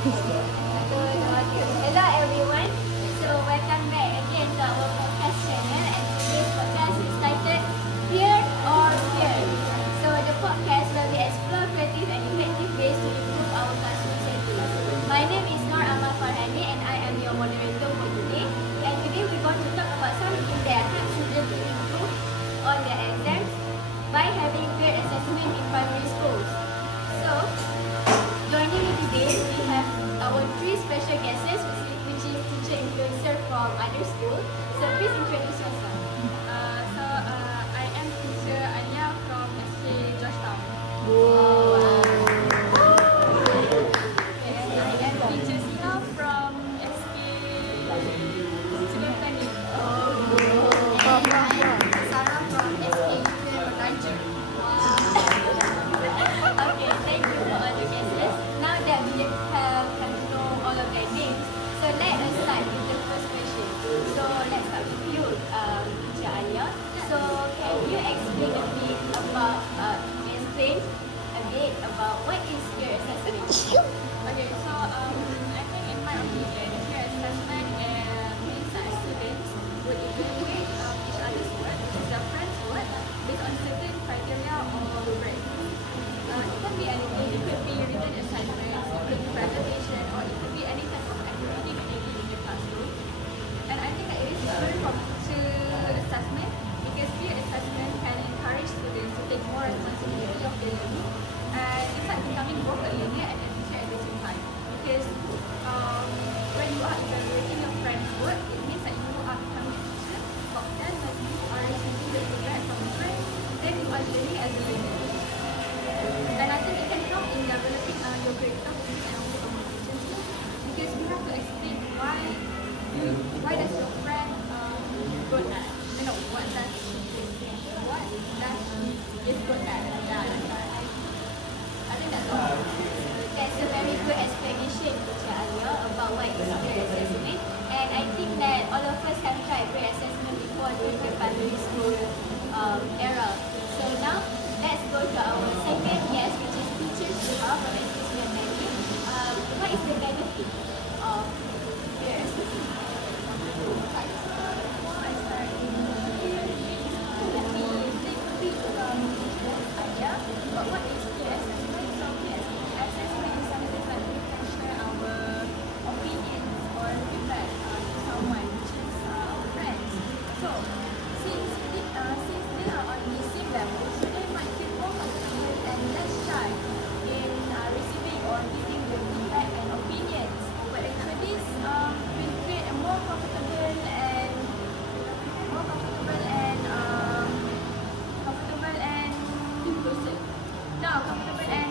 Hello everyone. So welcome back again to our podcast channel, and today's podcast is titled Fear or Fear. So the podcast where we explore creative and effective ways to improve our classroom settings. My name is Noor Amal Farhani and I am your moderator for today. And today we're going to talk about something that helps children to improve on their exams by having peer assessment in primary schools. So joining me today, we have our three special guests, which is teacher influencer from other school. So please introduce yourself. I am teacher Anya from SK Georgetown. And I am teacher Sina from SK Student Planning. And I am Sarah from SK Ranger. Okay, thank you for all the guests. Now that we have come to know all of their names, so let us start with the first question. So let's start with you, teacher Anya. So can you explain a bit about what is peer assessment? Okay, so I think in my opinion, peer assessment means that students would evaluate each other's work, which is their friend's work, based on certain criteria or rubrics. It can be anything. It could be written assignments, it could be presentation, or it could be any type of activity that they do in the classroom. And I think that it is different from teacher assessment because peer assessment can encourage students to take more responsibility of their learning, and it's like becoming both a learner and a teacher at the same time. Because when you are evaluating your friend's work, it means that you are becoming a teacher. But then when you are receiving the feedback from your friend, then you are learning as a learner. And I think it can help in developing your critical thinking and also communication skills, because you have to explain why does your friend good at, what does she is good at. Yeah, that's right. I think that's all. That's a very good explanation, teacher Alia, about what is peer assessment. And I think that all of us have tried peer assessment before during the primary school era. So now let's go to our second guest, which is teacher Suha from SPCM Many. What is the benefit of peer assessment? But what is peer assessment? So peer assessment is something that we can share our opinions or feedback to someone, which is our friends. So since they are on the same level, so they might feel more comfortable and less shy in receiving or giving their feedback and opinions. But actually, this will create a more comfortable and inclusive. No, comfortable and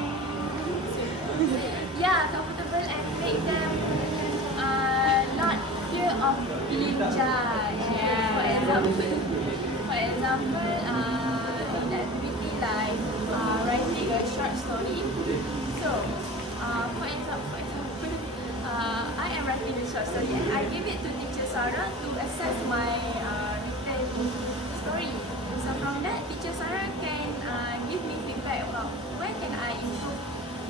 comfortable and make them not fear of being judged. Yeah. For example, in activity like writing a short story. So, for example, I am writing a short story and I give it to teacher Sarah to assess my written story. So from that, teacher Sarah can give me feedback about where can I improve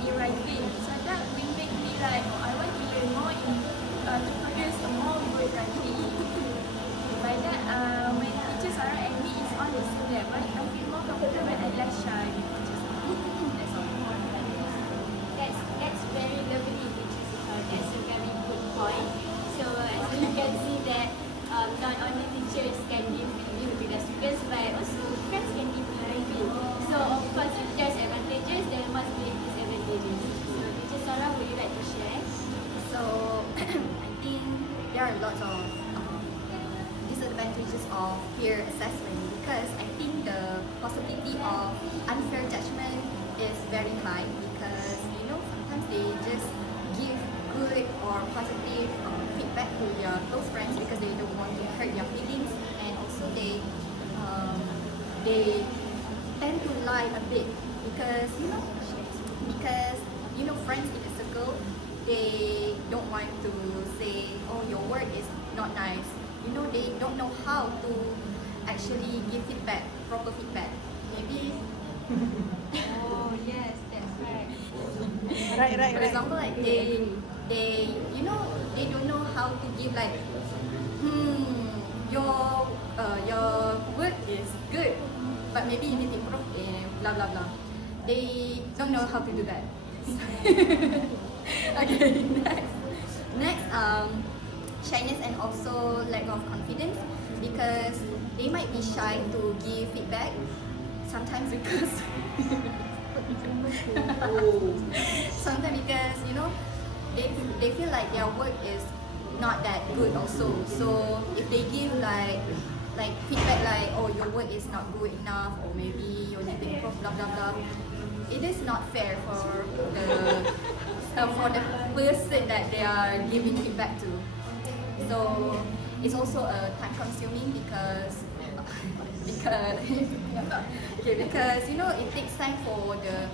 in writing. So that will make me like, I want to learn more to produce a more good writing. By that, when teacher Sarah and me is on the same level, I feel more comfortable and less shy with teacher Sarah. That's all. That's very lovely, teacher Suha. That's a very good point. So as you can see that not only teachers can give review to the students, but also friends can give review. So of course, if there's advantages, there must be disadvantages. So teacher Sarah, would you like to share? So I think there are lots of disadvantages of peer assessment, because I think the possibility of unfair judgment is very high, because sometimes they just give good or positive feedback to your close friends because they don't want to hurt your feelings, and also they tend to lie a bit because friends in a circle, they don't want to say, oh, your work is not nice. They don't know how to actually give feedback, proper feedback. Maybe Oh yes, that's right. for example, like they, you know, they don't know how to give like, your work is good, but maybe you need to improve in blah blah blah. They don't know how to do that. Okay, next, shyness and also lack of confidence, because they might be shy to give feedback. Sometimes because sometimes because you know they feel like their work is not that good also. So if they give like feedback like, oh, your work is not good enough, or maybe you need to improve blah blah blah, it is not fair for the person that they are giving feedback to. So it's also time consuming because because you know it takes time for the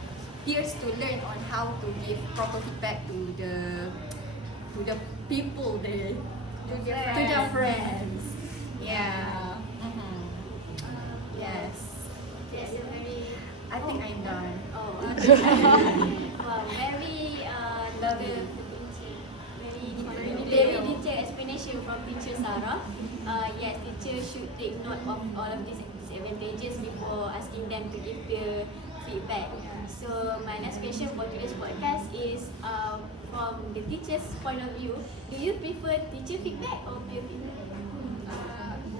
peers to learn on how to give proper feedback to the people to their friends. Yeah. Yes. That's a very I think I'm done. wow, very very detailed explanation from teacher Sarah. Yes, teacher should take note of all of these disadvantages before asking them to give peer feedback. So my next question for today's podcast is from the teacher's point of view. Do you prefer teacher feedback or peer feedback?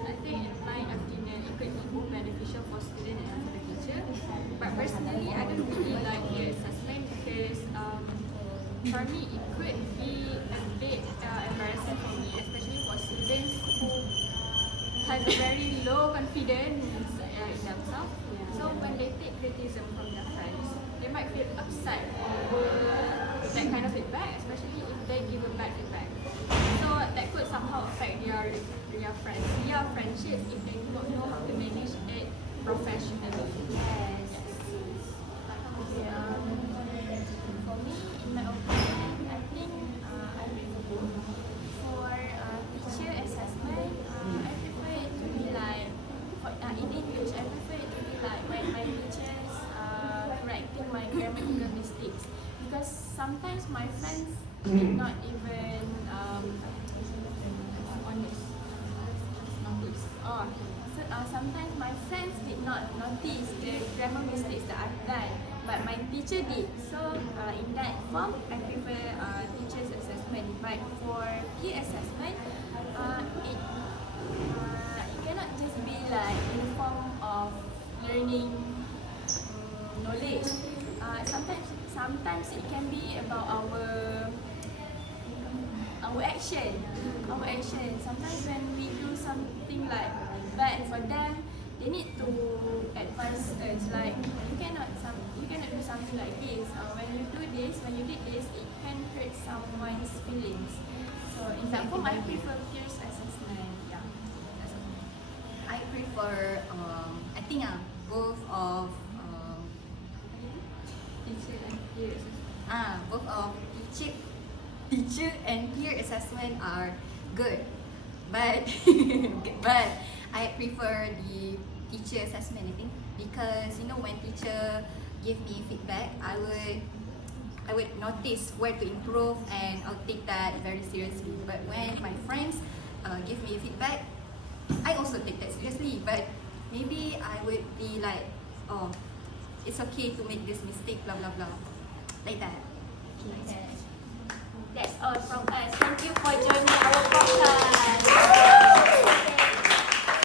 I think in my opinion, it could be more beneficial for student and for the teacher. But personally, I don't really like peer assessment because for me, it could be a bit embarrassing for me, especially for students who has a very low confidence in themselves. So when they take criticism from their friends, they might feel upset over that kind of feedback, especially if they give a bad feedback. So that could somehow affect their friendships if they do not know how to manage it professionally. Yes. For me, in my opinion, I think I prefer both. For teacher assessment, I prefer it to be like, in English, I prefer it to be like when my teachers correcting my grammatical mistakes, because sometimes my friends did not even sometimes my friends did not notice the grammar mistakes that I've done, but my teacher did. So in that form, I prefer teacher's assessment. But for peer assessment, it cannot just be like in the form of learning knowledge. Sometimes it can be about our action. Sometimes when we do something like bad for them, they need to advise us like, you cannot do something like this. When you did this, it can hurt someone's feelings. So in that form, I prefer peer assessment. Yeah, that's all. I prefer I think both of Teacher and peer assessment. both of teacher and peer assessment are good, but but I prefer the teacher assessment, I think, because you know when teacher give me feedback, I would notice where to improve and I'll take that very seriously. But when my friends give me feedback, I also take that seriously, but maybe I would be like, oh, it's okay to make this mistake, blah blah blah, like that. Yes.